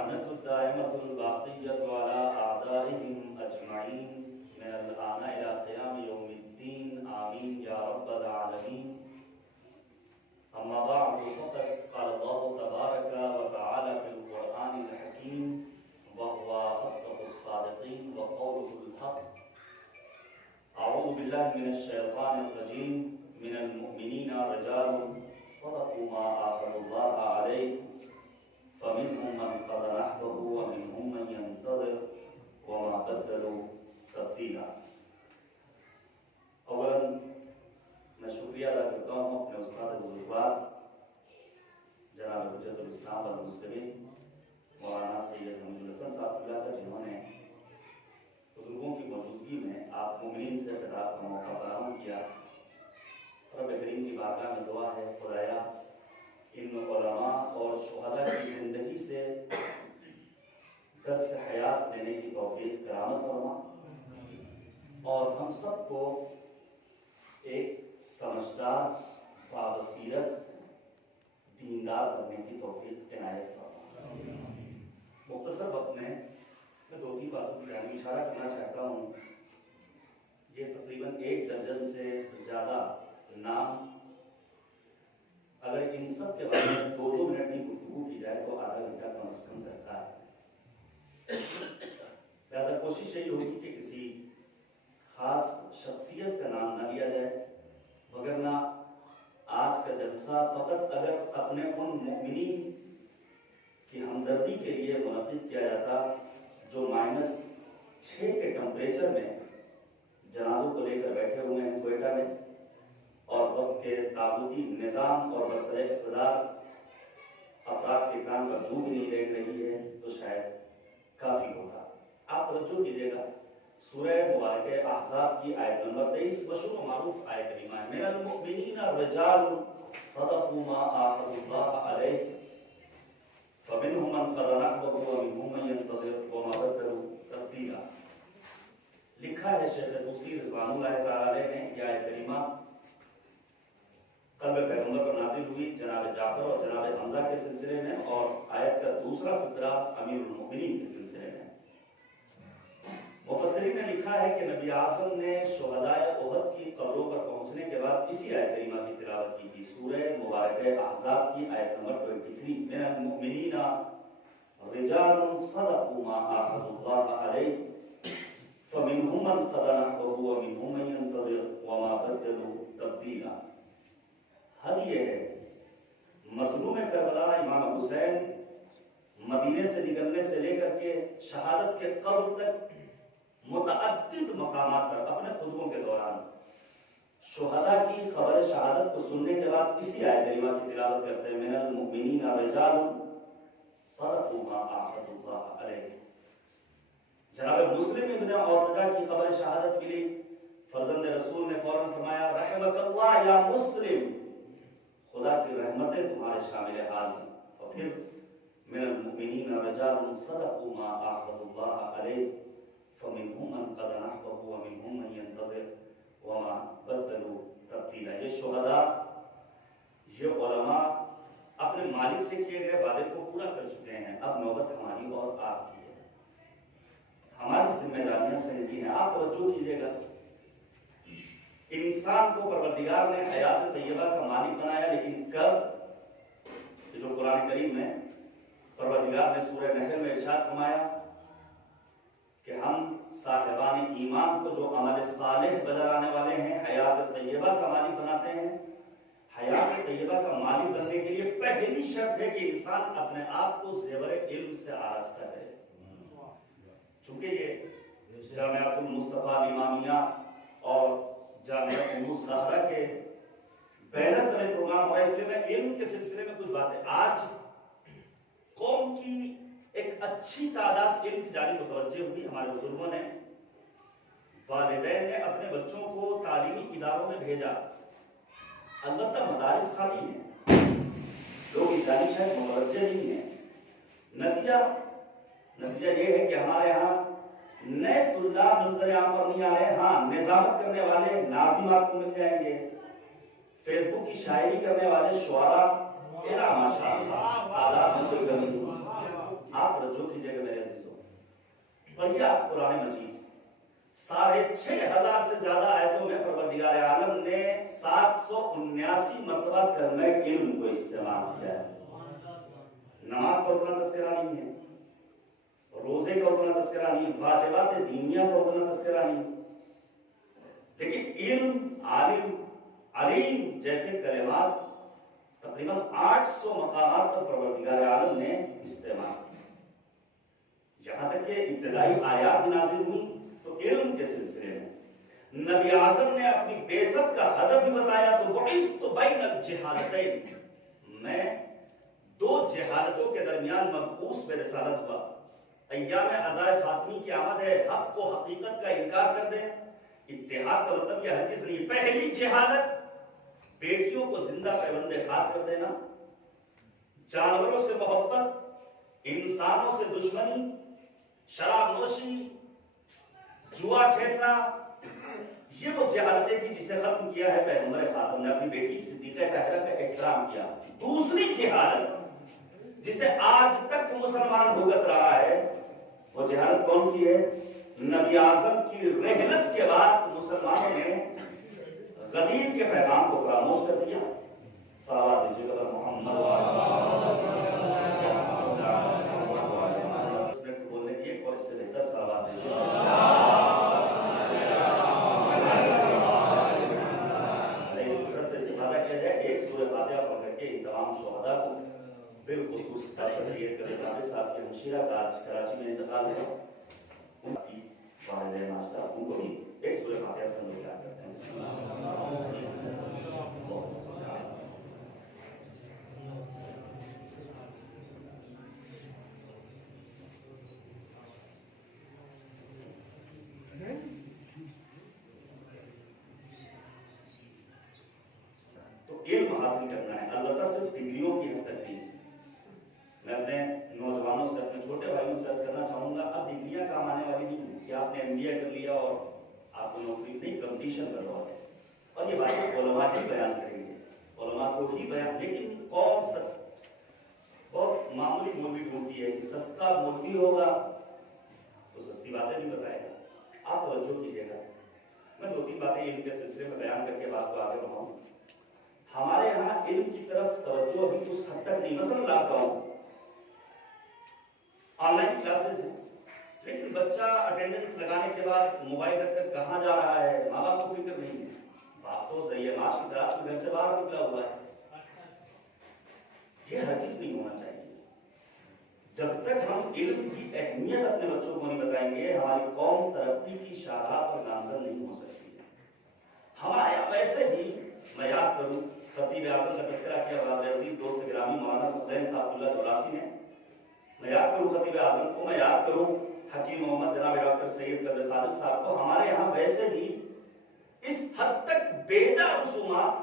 واللعنة الدائمة الباقية على أعدائهم أجمعين من الآن إلى قيام يوم الدين آمين يا رب العالمين. أما بعد فقد قال الله تبارك وتعالى في القرآن الحكيم وهو أصدق الصادقين وقوله الحق. أعوذ بالله من الشيطان الرجيم. من المؤمنين رجال صدقوا ما عاهدوا الله عليه فمنهم من قضى نحبه ومنهم من ينتظر وما بدلوا تبديلا. اولا میں شکریہ ادا کرتا ہوں اپنے استاد بزرگوار جناب حجت الاسلام والمسلمین مولانا سید حمید الحسن صاحب کا، جنہوں نے بزرگوں کی موجودگی میں آپ مومنین سے خطاب کا موقع فراہم کیا. رب کریم کی بارگاہ میں دعا ہے خدایا ان علماء اور شہداء کی زندگی سے درس حیات لینے کی توفیق کرامت فرما اور ہم سب کو ایک سمجھدار بابصیرت دیندار بننے کی توفیق عنایت فرما. مختصر وقت میں دو تین باتوں کی جانب اشارہ کرنا چاہتا ہوں. یہ تقریباً 1 درجن سے زیادہ نام، اگر ان سب کے بارے میں 2 منٹ کی گفتگو کی جائے تو آدھا گھنٹہ کم از کم کرتا ہے. لہٰذا کوشش یہی ہوگی کہ کسی خاص شخصیت کا نام نہ لیا جائے، وگرنہ آج کا جلسہ فقط اگر اپنے ان مؤمنین کی ہمدردی کے لیے منعقد کیا جاتا جو -6 کے ٹمپریچر میں جنازوں کو لے کر بیٹھے ہوئے ہیں کوئٹہ میں اور وقت کے تابوتی نظام اور برسر اقتدار افراد کے کام پر جو بھی نہیں دیکھ رہی ہے تو شاید کافی ہوگا. آپ توجہ دیجیے گا، سورہ مبارکہ احزاب کی آیت نمبر 23 مشہور و معروف آیت کریمہ ہے. من المؤمنین رجال صدقوا ما عاهدوا الله علیہ فمنهم من قضى نحبه ومنهم من ينتظر وما بدلوا تبدیلا. لکھا ہے شیخ طوسی رضوان اللہ تعالی نے یہ آیت کریمہ قلب پیغمبر پر نازل ہوئی جناب جعفر اور جناب حمزہ کے سلسلے میں، اور آیت کا دوسرا فقرہ امیر المؤمنین کے سلسلے میں. مفسرین نے لکھا ہے کہ نبی اعظم نے شہداء احد کی قبروں پر پہنچنے کے بعد اسی آیت کریمہ کی تلاوت کی تھی. سورہ مبارکہ احزاب کی آیت نمبر 23. من المؤمنین رجال صدقوا ما عاهدوا الله علیہ فمنهم من قضى نحبه ومنهم من ينتظر وما بدلوا تبدیلا. حد یہ ہے مظلوم کربلا امام حسین مدینے سے نکلنے سے لے کر کے شہادت کے قبر تک متعدد مقامات پر اپنے خطبوں کے دوران شہداء کی خبر شہادت کو سننے کے بعد اسی آیت کریمہ کی تلاوت کرتے ہیں. من المؤمنین رجال صدقوا ما عاهدوا الله علیہ. جناب مسلم ابن اوسجہ کی خبر شہادت کے لیے فرزند رسول نے فوراً فرمایا رحمک اللہ یا مسلم، خدا کی رحمتیں تمہارے شامل حال ہیں. اور پھر من المؤمنین رجال صدقوا ما عاهدوا الله علیہ فمنهم من قضى نحبه ومنهم من ينتظر وما بدلوا تبدیلا. یہ شہداء، یہ علماء اپنے مالک سے کیے گئے وعدے کو پورا کر چکے ہیں. اب نوبت ہماری اور آپ کی ہے. ہماری ذمہ داریاں سنگین ہیں. آپ توجہ کیجیے گا، انسان کو پروردگار نے حیات طیبہ کا مالک بنایا، لیکن کب؟ جو قرآن کریم میں پروردگار نے سورہ نحل میں ارشاد فرمایا کہ ہم صاحبان ایمان کو جو عمل صالح بجانے والے ہیں حیات طیبہ کا مالک بناتے ہیں. حیات طیبہ کا مالک بننے کے لیے پہلی شرط ہے کہ انسان اپنے آپ کو زیور علم سے آراستہ کرے. چونکہ یہ جامعۃ المصطفیٰ الامامیہ اور جامعہ ام الزہرا کے بینر تلے پروگرام ہو رہا ہے، اس لیے میں علم کے سلسلے میں کچھ باتیں. آج قوم کی ایک اچھی تعداد علم کی جانب متوجہ ہوئی. ہمارے بزرگوں نے، والدین نے اپنے بچوں کو تعلیمی اداروں میں بھیجا. البتہ مدارس خالی ہیں، لوگ اس جانب شاید متوجہ نہیں ہیں. نتیجہ یہ ہے کہ ہمارے یہاں نئے طلاب منظر عام پر نہیں آ رہے. ہاں، نظامت کرنے والے ناظم آپ کو مل جائیں گے، فیس بک کی شاعری کرنے والے شعراء ماشاء اللہ تعداد میں کوئی کمی نہیں. آپ توجہ پڑھیے آپ قرآن مجید 6,500 سے زیادہ آیتوں میں پروردگار عالم نے 779 مرتبہ کلمہ علم کو استعمال کیا ہے. نماز کا اتنا تذکرہ نہیں ہے, روزے کا اتنا تذکرہ نہیں, واجبات دینیہ کا اتنا تذکرہ نہیں, لیکن علم, عالم, علیم جیسے کلمات تقریباً 800 مقامات پر پروردگار عالم نے استعمال کیا. یہاں تک کہ ابتدائی آیات نازل ہوئی تو علم کے سلسلے میں نبی اعظم نے اپنی بعثت کا ہدف بھی بتایا, تو بعثت بین الجہالتین, میں 2 جہالتوں کے درمیان مبعوث بے رسالت ہوا. ایام عزائے فاطمی کی آمد ہے, حق کو حقیقت کا انکار کر دیں. اتحاد کا مطلب یہ ہرگز نہیں. پہلی جہالت بیٹیوں کو زندہ پیوند خار کر دینا, جانوروں سے محبت, انسانوں سے دشمنی, شراب نوشی, جوا کھیلنا, یہ وہ جہالتیں تھی جسے ختم کیا ہے پیغمبر خاتم نے. اپنی بیٹی صدیقہ طاہرہ کا احترام کیا. دوسری جہالت جسے آج تک مسلمان بھگت رہا ہے, وہ جہالت کون سی ہے؟ نبی اعظم کی رحلت کے بعد مسلمانوں نے غدیر کے پیغام کو فراموش کر دیا. صلوات دیجیے گا محمد بولنے کی ایک اور اس سے بہتر صلوات دیجیے. اس فرصت سے استفادہ کیا جائے, ایک سورہ فاتحہ پڑھ کر کے ان تمام شہداء کو بالخصوص سید قدر صاحب کے ہمشیرہ کا کراچی میں انتقال ہے, ان کی والدین ناشتہ, ان کو بھی ایک سورہ فاتحہ سے ہم لوگ یاد کرتے ہیں. تو علم حاصل کرنا ہے, البتہ صرف ڈگریوں کی حد تک نہیں. میں اپنے نوجوانوں سے, اپنے چھوٹے بھائیوں سے عرض کرنا چاہوں گا, اب ڈگریاں کام آنے والی نہیں ہیں کہ آپ نے MBA کر لیا اور آپ کو نوکری نہیں, کمپٹیشن کر رہا ہے. اور یہ باتیں علماء ہی بیان کریں گے, علماء کو ہی بیان. لیکن قوم بہت معمولی مولوی ڈھونڈتی ہے کہ سستا مولوی ہوگا تو سستی باتیں نہیں بتائے گا. آپ توجہ کیجیے گا, میں 2-3 باتیں علم کے سلسلے میں بیان کر کے بات کو آگے بڑھاؤں. ہمارے یہاں علم کی طرف توجہ ابھی اس حد تک نہیں. مثلا lockdown, online classes ہیں, لیکن بچہ اٹینڈنس لگانے کے بعد موبائل رکھ کر کہاں جا رہا ہے, ماں باپ کو فکر نہیں ہے. باپ تو ذریعہ معاش کی طرح گھر سے باہر نکلا ہوا ہے. یہ ہرگز نہیں ہونا چاہیے. جب تک ہم علم کی اہمیت اپنے بچوں کو نہیں بتائیں گے, ہماری قوم ترقی کی شاہراہ پر گامزن نہیں ہو سکتی. ہمارے یہاں ویسے بھی, میں یاد کروں, خطیب اعظم کا تذکرہ کیا برادر عزیز دوست گرامی مولانا صفدین صاحب اللہ جولاسی نے. میں یاد کروں خطیب اعظم کو, میں یاد کروں حکیم محمد جناب ڈاکٹر سید قدر صادق صاحب کو. ہمارے یہاں ویسے بھی اس حد تک بیجا رسومات,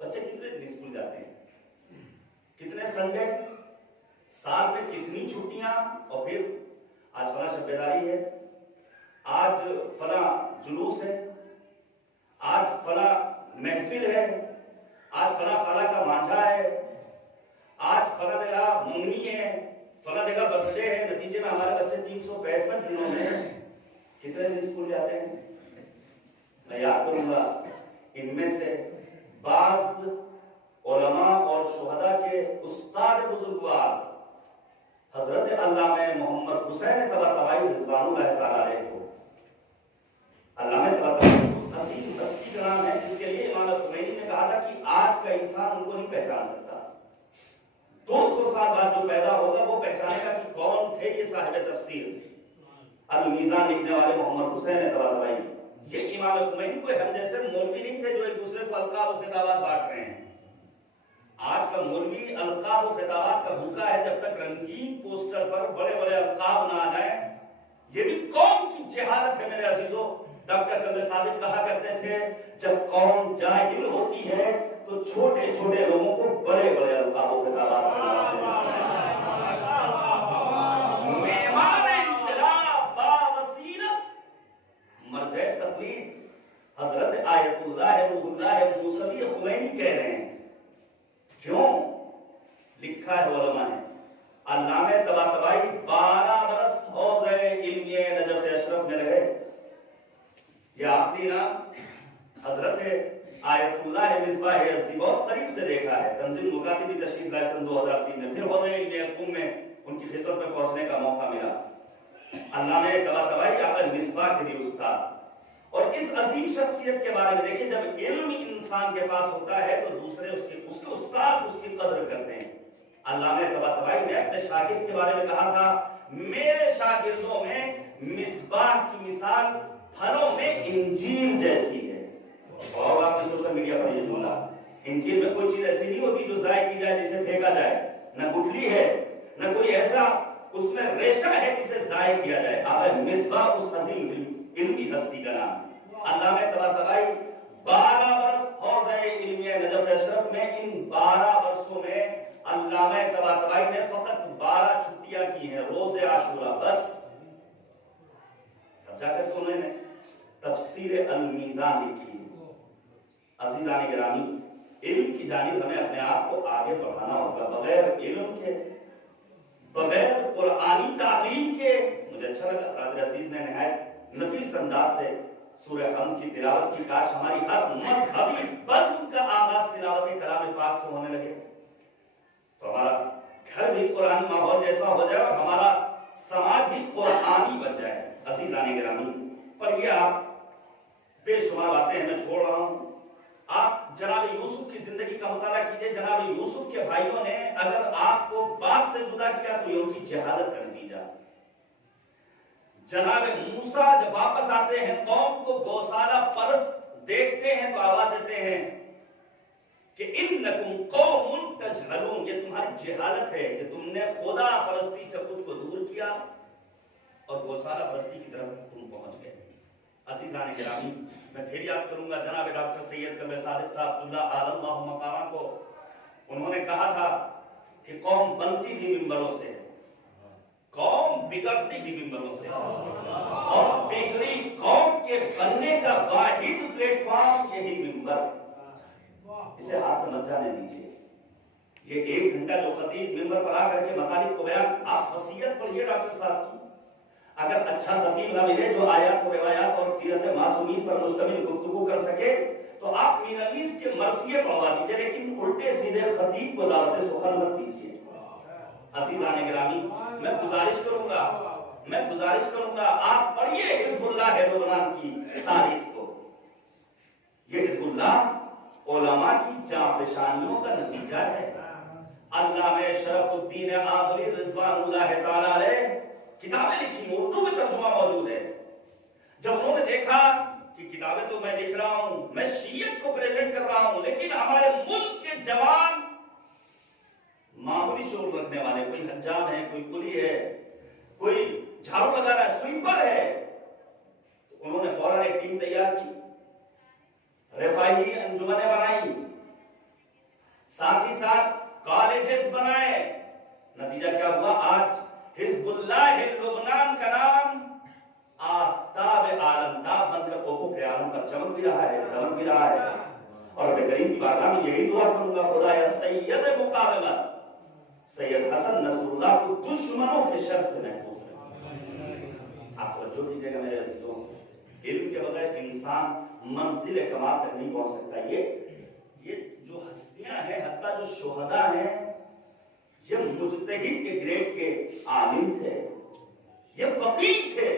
بچے کتنے دن اسکول جاتے ہیں, کتنے سنڈے, سال میں کتنی چھٹیاں, اور پھر آج فلاں شب بیداری ہے, آج فلاں جلوس ہے, آج فلاں محفل ہے, آج فلاں خالہ کا مانجھا ہے, آج فلاں جگہ منگنی ہے, فلاں جگہ برتھڈے ہے. نتیجے میں ہمارے بچے 365 دنوں میں کتنے دن اسکول جاتے ہیں؟ میں یاد کروں گا, ان میں سے بعض علماء اور شہداء کے استاد بزرگوار حضرت علامہ محمد حسین طباطبائی رضوان اللہ تعالی علیہ کو, علامہ طباطبائی عظیم ہستی کا نام ہے جس کے لیے امام خمینی نے کہا تھا کہ آج کا انسان ان کو نہیں پہچان سکتا, 200 سال بعد جو پیدا ہوگا وہ پہچانے گا کہ کون تھے یہ صاحب تفسیر المیزان لکھنے والے محمد حسین طباطبائی. یہ امام خمینی کوئی ہم جیسے مولوی نہیں تھے جو ایک دوسرے کو القاب و خطابات بانٹ رہے ہیں. آج کا مولوی القاب و خطابات کا بھوکا ہے. جب تک رنگین پوسٹر پر بڑے بڑے القاب نہ آ جائیں, یہ بھی قوم کی جہالت ہے میرے عزیزوں. ڈاکٹر قدر صادق کہا کرتے تھے, جب قوم جاہل ہوتی ہے تو چھوٹے چھوٹے لوگوں کو بڑے بڑے القاب و خطابات سے مرجع تقلید حضرت آیت اللہ روح اللہ موسوی خمینی کہہ رہے ہیں. کیوں؟ لکھا ہے علماء نے, علامہ طباطبائی 12 برس حوض علمیہ نجف اشرف میں رہے. یہ آخری نام حضرت آیت اللہ مصباح ازدی بہت قریب سے دیکھا ہے. تنزیل مکاتبی تشریف لائے سن 2003 میں. پھر حوض علمیہ قم میں ان کی خدمت میں پہنچنے کا موقع ملا. علامہ طباطبائی آقا مصباح کے بھی استاد. اور اس عظیم شخصیت کے بارے میں دیکھیں، جب علم انسان کے پاس ہوتا ہے تو دوسرے اس کے استاد اس کی قدر کرتے ہیں. علامہ طباطبائی نے اپنے شاگرد کے بارے میں کہا تھا، میرے شاگردوں میں مصباح کی مثال پھلوں میں انجیر جیسی ہے. اور آپ نے سوشل میڈیا پر یہ جملہ، انجیر میں کوئی چیز ایسی نہیں ہوتی جو ضائع کی جائے جسے پھینکا جائے، نہ گٹھلی ہے نہ کوئی ایسا اس میں ریشہ ہے جسے ضائع کیا جائے. مصباح اس عظیم علمی ہستی کا نام. علامہ طباطبائی 12 برس حوض علمیہ نجف اشرف میں. ان 12 برسوں میں علامہ طباطبائی نے فقط 12 چھٹیاں کی ہیں، روز عاشورہ بس. تب جا کر انہوں نے تفسیر المیزان لکھی. عزیزان گرامی، علم کی جانب ہمیں اپنے آپ کو آگے بڑھانا ہوگا. بغیر علم کے، بغیر قرآنی تعلیم کے. مجھے اچھا لگا برادر عزیز نے نہایت نفیس انداز سے سورہ حمد کی تلاوت کی. کاش ہماری ہر مذہبی بزم کا آغاز تلاوت کلام پاک سے ہونے لگے تو ہمارا گھر بھی قرآنی ماحول جیسا ہو جائے اور ہمارا سماج بھی قرآنی بن جائے. عزیزان گرامی، پڑھیے آپ، بے شمار باتیں میں چھوڑ رہا ہوں. آپ جناب یوسف کی زندگی کا مطالعہ کیجئے. جناب یوسف کے بھائیوں نے اگر آپ کو باپ سے جدا کیا تو یہ ان کی جہالت کا نتیجہ. جناب موسیٰ جب واپس آتے ہیں، قوم کو گوسالہ پرست دیکھتے ہیں تو آواز دیتے ہیں کہ انکم قوم تجہلون، یہ تمہاری جہالت ہے کہ تم نے خدا پرستی سے خود کو دور کیا اور گوسالہ پرستی کی طرف تم پہنچ گئے. عزیزان گرامی، میں پھر یاد کروں گا جناب ڈاکٹر سید قلب صادق صاحب اللہ اعلی اللہ مقامہ کو. انہوں نے کہا تھا کہ قوم بنتی بھی ممبروں سے ہے، قوم بگڑتی بھی ممبروں سے، اور بگڑی قوم کے بننے کا واحد پلیٹ فارم یہی ممبر. اسے ہاتھ سے مت جانے دیجیے. یہ 1 گھنٹہ جو خطیب ممبر پر آ کر کے مطالب کو بیان، آپ وصیت پڑھیے ڈاکٹر صاحب کی. اگر اچھا خطیب نہ ملے جو آیات و روایات اور سیرت معصومین پر مشتمل گفتگو کر سکے تو آپ میرانیز کے مرثیے پڑھوا دیجیے، لیکن الٹے سیدھے خطیب کو دعوت سخن مت دیجیے. عزیزان گرامی، میں گزارش کروں گا آپ پڑھیے حزب اللہ لبنان کی تاریخ کو. یہ حزب اللہ علماء کی جانفشانیوں کا نتیجہ ہے. علامہ شرف الدین آملی رضوان اللہ تعالی علیہ کتابیں لکھی، اردو میں ترجمہ موجود ہے. جب انہوں نے دیکھا کہ کتابیں تو میں لکھ رہا ہوں، میں شیعت کو پریزنٹ کر رہا ہوں، لیکن ہمارے ملک کے جوان معمولی شعور رکھنے والے، کوئی حجام ہے، کوئی کلی ہے، کوئی جھاڑو لگا رہا ہے، سویپر ہے، تو انہوں نے فوراً ایک ٹیم تیار کی، رفاہی انجمنیں بنائی، ساتھ ہی ساتھ کالجز بنائے. نتیجہ کیا ہوا؟ آج حزب اللہ لبنان کا نام آفتاب عالمتاب بن کر افق عالم پر چمک بھی رہا ہے، دمک بھی رہا ہے. اور رب کریم کی بارگاہ میں یہی دعا کروں گا، خدایا سید مقابلت سید حسن نصر اللہ کو دشمنوں کے شر سے محفوظ رکھیں. آپ توجہ دیجیے گا میرے عزیزوں، علم کے بغیر انسان منزل کمال تک نہیں پہنچ سکتا. یہ جو ہستیاں ہیں، حتیٰ جو شہداء ہیں، یہ مجتہد کے گریڈ کے عالم تھے، یہ فقیہ تھے.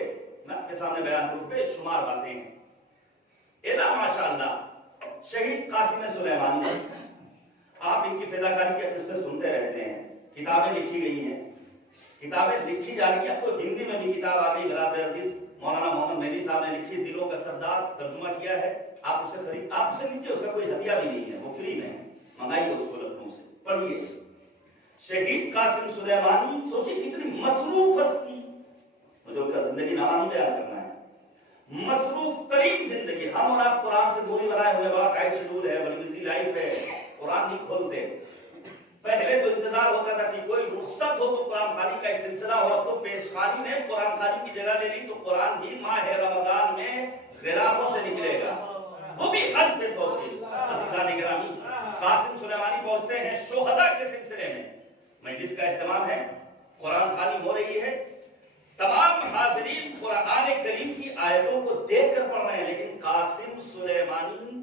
میں آپ کے سامنے بیان کروں، بے شمار باتیں ہیں. الا ماشاءاللہ شہید قاسم سلیمانی، آپ ان کی فداکاری کے قصے سنتے رہتے ہیں. کتابیں لکھی گئی ہیں، کتابیں لکھی جا رہی ہیں. تو ہندی میں بھی کتاب آ گئی، برادر عزیز مولانا محمد مہدی صاحب نے لکھی، دلوں کا سردار، ترجمہ کیا ہے. آپ اسے لیجیے، اس کا کوئی ہدیہ بھی نہیں ہے، وہ فری میں ہے، منگائیے اس کو لکھنؤ سے، پڑھیے. شہید قاسم سلیمانی، سوچیے کتنی مصروف ہستی. مجھے ان کا زندگی نامہ نہیں بیان کرنا ہے، مصروف ترین زندگی. ہم اور آپ قرآن سے دوری بنائے ہوئے، بڑا ٹائٹ شیڈول ہے، بڑی بزی لائف ہے، قرآن نہیں کھولتے. پہلے تو انتظار ہوتا تھا کہ کوئی رخصت ہو تو قرآن خوانی کا ایک سلسلہ ہو. اب تو پیشخانی نے قرآن خوانی کی جگہ لے لی، تو قرآن ہی ماہ رمضان میں غرافوں سے نکلے گا، وہ بھی حسب توفیق. عزیزان گرامی، قاسم سلیمانی پہنچتے ہیں شہداء کے سلسلے میں. مجلس کا اہتمام ہے، قرآن خوانی ہو رہی ہے، تمام حاضرین قرآن کریم کی آیتوں کو دیکھ کر پڑھ رہے ہیں، لیکن قاسم سلیمانی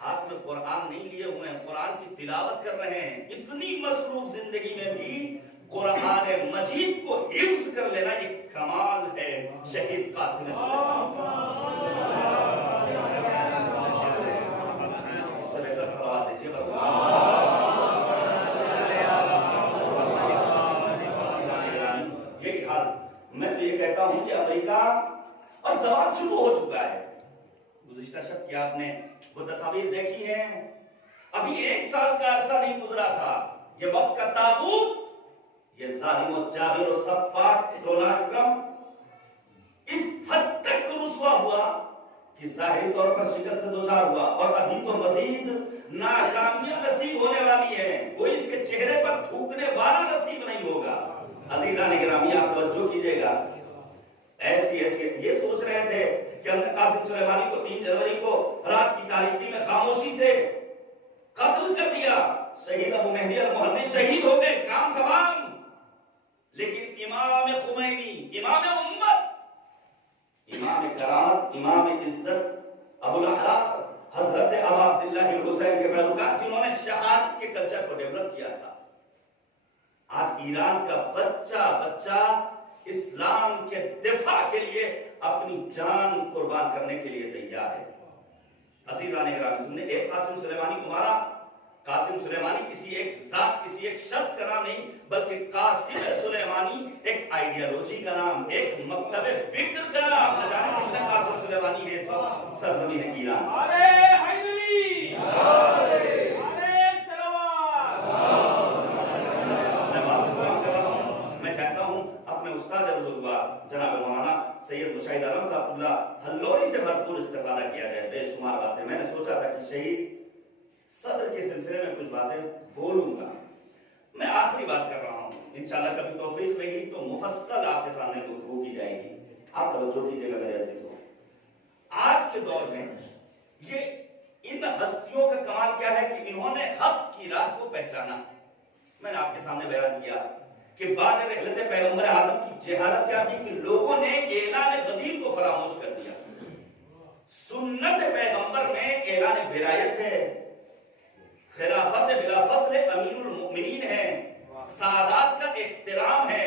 ہاتھ میں قرآن نہیں لیے ہوئے ہیں، قرآن کی تلاوت کر رہے ہیں۔ اتنی مصروف زندگی میں بھی قرآن مجید کو حفظ کر لینا یہ کمال ہے شہید قاسم سلیمانی۔ سوال دیجیے یہی حال میں تو یہ کہتا ہوں کہ امریکہ اور زوال شروع ہو چکا ہے۔ گزشتہ شب کی آپ نے وہ تصاویر دیکھی ہیں، ابھی 1 سال کا عرصہ نہیں گزرا تھا، یہ وقت کا تابوت، یہ ظالم و جابر و سفاک ڈونلڈ ٹرمپ اس حد تک رسوا ہوا کہ ظاہری طور پر شکست سے دوچار ہوا، اور ابھی تو مزید ناکامیاں نصیب ہونے والی ہیں، کوئی اس کے چہرے پر تھوکنے والا نصیب نہیں ہوگا۔ عزیزان گرامی آپ توجہ کیجئے گا، ایسی یہ سوچ رہے تھے کہ ہم نے قاسم سلیمانی کو 3 جنوری کو رات کی تاریکی میں خاموشی سے قتل کر دیا، شہید ابو مہدی المحدث شہید ہو گئے، کام تمام۔ لیکن امام خمینی، امام امت، امام کرامت، امام عزت، ابو الاحرار حضرت ابا عبداللہ الحسین کے پیروکار جنہوں نے شہادت کے کلچر کو ڈیولپ کیا تھا، آج ایران کا بچہ اسلام کے دفاع کے لیے اپنی جان قربان کرنے کے لیے تیار ہے۔ عزیزان گرامی، تم نے ایک قاسم سلیمانی کو مارا۔ قاسم سلیمانی کسی ایک ذات، کسی ایک شخص کا نام نہیں، بلکہ قاسم سلیمانی ایک آئیڈیالوجی کا نام، ایک مکتب فکر کا نام۔ نہ جانے کتنے قاسم سلیمانی ہے سرزمین ایران۔ میں چاہتا ہوں اپنے استاد بزرگوار جناب مولانا سید مشاہد عالم صاحب اللہ ہلوری سے بھرپور استفادہ کیا ہے، بے شمار باتیں۔ میں نے سوچا تھا کہ شہید صدر کے سلسلے میں کچھ باتیں بولوں گا، میں آخری بات کر رہا ہوں، انشاءاللہ کبھی توفیق رہی تو مفصل آپ کے سامنے گفتگو کی جائے گی۔ آپ توجہ کیجئے گا میرے عزیزوں، آج کے دور میں یہ ان ہستیوں کا کمال کیا ہے کہ انہوں نے حق کی راہ کو پہچانا۔ میں نے آپ کے سامنے بیان کیا کہ بعد رحلت پیغمبر اعظم کی جہالت کیا تھی کہ لوگوں نے اعلان غدیر کو فراموش کر دیا۔ سنت پیغمبر میں اعلان ولایت ہے، خلافت بلا فصل امیر المؤمنین ہے، سادات کا احترام ہے،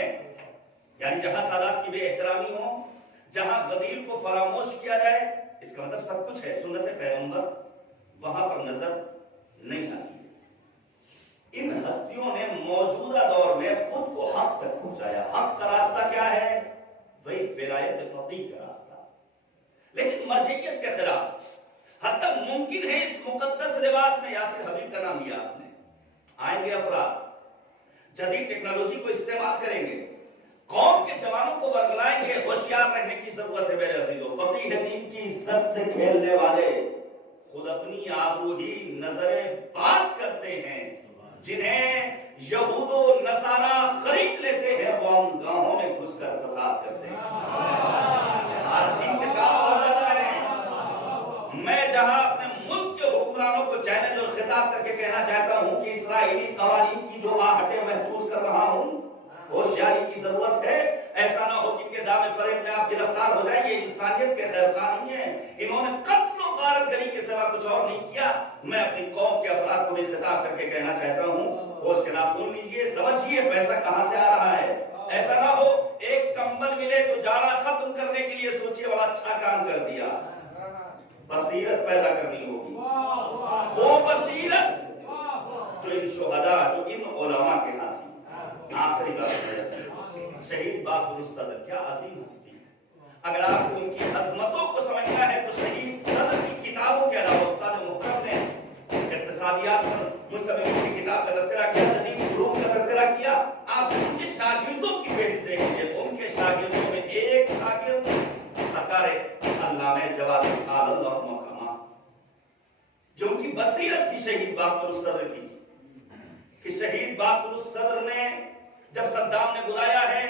یعنی جہاں سادات کی بے احترامی ہو، جہاں غدیر کو فراموش کیا جائے، اس کا مطلب سب کچھ ہے، سنت پیغمبر وہاں پر نظر نہیں آتی۔ ان ہستیوں نے موجودہ دور میں خود کو حق تک پہنچایا۔ حق کا راستہ کیا ہے؟ وہی ولایت فقیہ کا راستہ، لیکن مرجعیت کے خلاف۔ حتی ممکن ہے اس مقدس لباس میں یاسر حبیب کا نام لیا آپ نے، آئیں گے افراد جدید ٹیکنالوجی کو استعمال کریں گے، قوم کے جوانوں کو ورگلائیں گے۔ ہوشیار رہنے کی ضرورت ہے میرے عزیزوں۔ فقیہ دین کی عزت سے کھیلنے والے خود اپنی آبرو ہی نظر بات کرتے ہیں، جنہیں یہود و نصارہ خرید لیتے ہیں، وہ ان گاہوں میں گھس کر فساد کرتے ہیں۔ آستین کے ساتھ بہت زیادہ ہے۔ میں جہاں اپنے ملک کے حکمرانوں کو چیلنج اور خطاب کر کے کہنا چاہتا ہوں کہ اسرائیلی قوانین کی جو آہٹیں محسوس کر رہا ہوں، ہوشیاری کی ضرورت ہے۔ ایسا نہ ہو کہ ان کے دامن فریب میں آپ گرفتار ہو جائیں۔ یہ انسانیت کے خیر خواہ نہیں ہیں، انہوں نے قتل و غارت گری کے سوا کچھ اور نہیں کیا۔ میں اپنی قوم کے افراد کو بھی خطاب کر کے کہنا چاہتا ہوں، ہوش کے ناخن لیجیے، سمجھیے پیسہ کہاں سے آ رہا ہے۔ ایسا نہ ہو ایک کمبل ملے تو جاڑا ختم کرنے کے لیے سوچیے بڑا اچھا کام کر دیا۔ بصیرت پیدا کرنی ہوگی، وہ بصیرت جو ان شہداء، جو ان علماء کے ہاں تھی۔ آخری بات ہے، شہید باقر الصدر کیا عظیم ہستی ہے۔ اگر آپ کو ان کی عظمتوں کو سمجھنا ہے تو شہید صدر کی کتابوں کے علاوہ استاد محترم نے اقتصادیات پر مشتمل کی کتاب کا تذکرہ کیا، جدید علوم کا تذکرہ کیا۔ آپ ان کے شاگردوں کی فہرست دیکھیے، ان کے شاگردوں میں ایک شاگرد سرکار علامہ جواد اللہ مقامہ، جو ان کی بصیرت تھی شہید باقر الصدر کی، کہ شہید باقر الصدر نے جب صدام نے بلایا ہے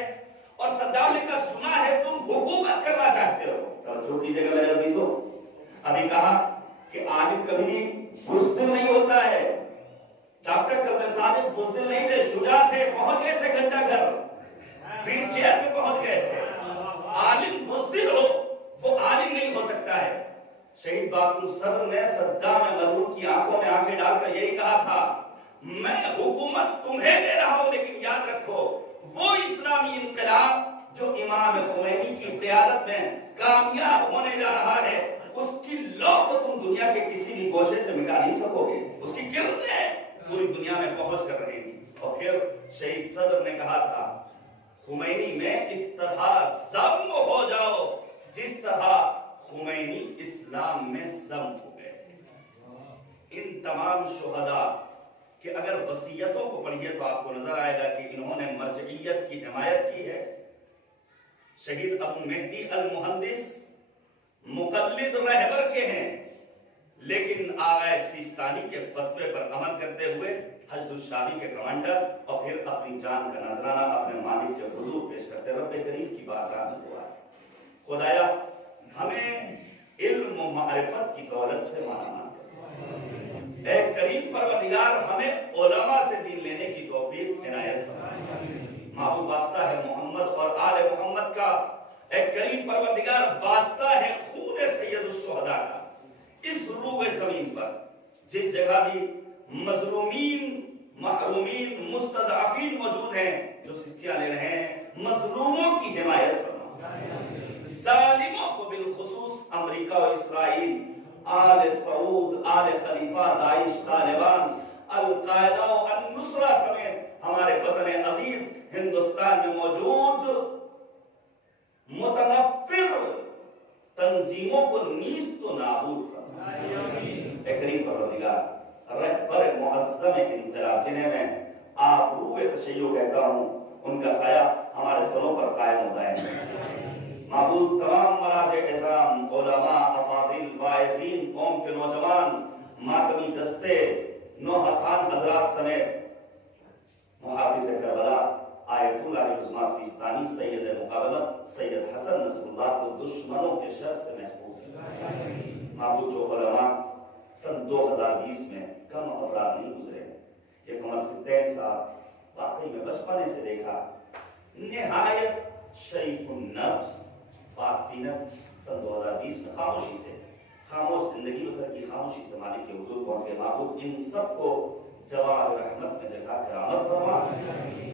اور صدام نے کہا سنا ہے تم حکومت کرنا چاہتے ہو، توجہ کیجیے گا میرے عزیزوں، ابھی کہا کہ عالم کبھی بھی بزدل نہیں ہوتا ہے۔ ڈاکٹر کلب صادق بزدل نہیں تھے، شجاع تھے، پہنچ گئے تھے گھنٹہ گھر، ویل چیئر پہ پہنچ گئے تھے. عالم بزدل ہو وہ عالم نہیں ہو سکتا ہے. شہید باقر صدر نے صدام مغرور کی آنکھوں میں آنکھیں ڈال کر یہی کہا تھا میں حکومت تمہیں دے رہا ہوں لیکن یاد رکھو وہ اسلامی انقلاب جو امام خمینی کی قیادت میں کامیاب ہونے جا رہا ہے اس کی لو کو تم دنیا کے کسی بھی گوشے سے مٹا نہیں سکو گے. اس کی کرنیں پوری دنیا میں پہنچ کر رہیں گی. اور پھر شہید صدر نے کہا تھا خمینی میں اس طرح ضم ہو جاؤ جس طرح خمینی اسلام میں ضم ہو گئے تھے. ان تمام شہداء کہ اگر وصیتوں کو پڑھیے تو آپ کو نظر آئے گا کہ انہوں نے مرجعیت کی حمایت کی ہے. شہید ابو مہدی المہندس مقلد رہبر کے ہیں لیکن آغا سیستانی کے فتوے پر عمل کرتے ہوئے حشد الشامی کے کمانڈر اور پھر اپنی جان کا نذرانہ اپنے مالک کے حضور پیش کرتے رب کریم کی بارگاہ میں دعا ہے خدایا ہمیں علم و معرفت کی دولت سے مالا مال کر. اے کریم پروردگار ہمیں علماء سے دین لینے کی توفیق عنایت فرما. معبود واسطہ ہے محمد اور آل محمد کا. اے کریم پروردگار واسطہ ہے خون سید الشہداء کا. اس روح زمین پر جس جگہ بھی مظلومین محرومین مستضعفین موجود ہیں جو سکیاں لے رہے ہیں مظلوموں کی حمایت فرما. ظالموں کو بالخصوص امریکہ و اسرائیل آل سعود آل خلیفہ داعش طالبان القاعدہ و النصرہ سمیت ہمارے وطن عزیز ہندوستان میں موجود متنفر تنظیموں کو نیست و نابود فرما. اے کریم پروردگار رہبر معظم انقلاب جنہیں میں آپ روح تشیع کہتا ہوں ان کا سایہ ہمارے سروں پر قائم ہوتا ہے. معبود تمام مراجع اعظام علماء افاضل واعظین قوم کے نوجوان ماتمی دستے نوحہ خان حضرات سمیت محافظ کربلا آیت اللہ عظمہ سیستانی سید مقابلت سید حسن نصر اللہ کو دشمنوں کے شر سے محفوظ ہے. معبود جو علماء سن 2020 میں کم افراد نہیں گزرے. یہ قمر ستین صاحب واقعی میں بچپنے سے دیکھا نہایت شریف النفس پاک تینت سن 2020 میں خاموشی سے خاموش زندگی بسر کی خاموشی سے مالک کے حضور پہنچ گئے. معبود ان سب کو جواب رحمت میں جگہ کرامت فرما.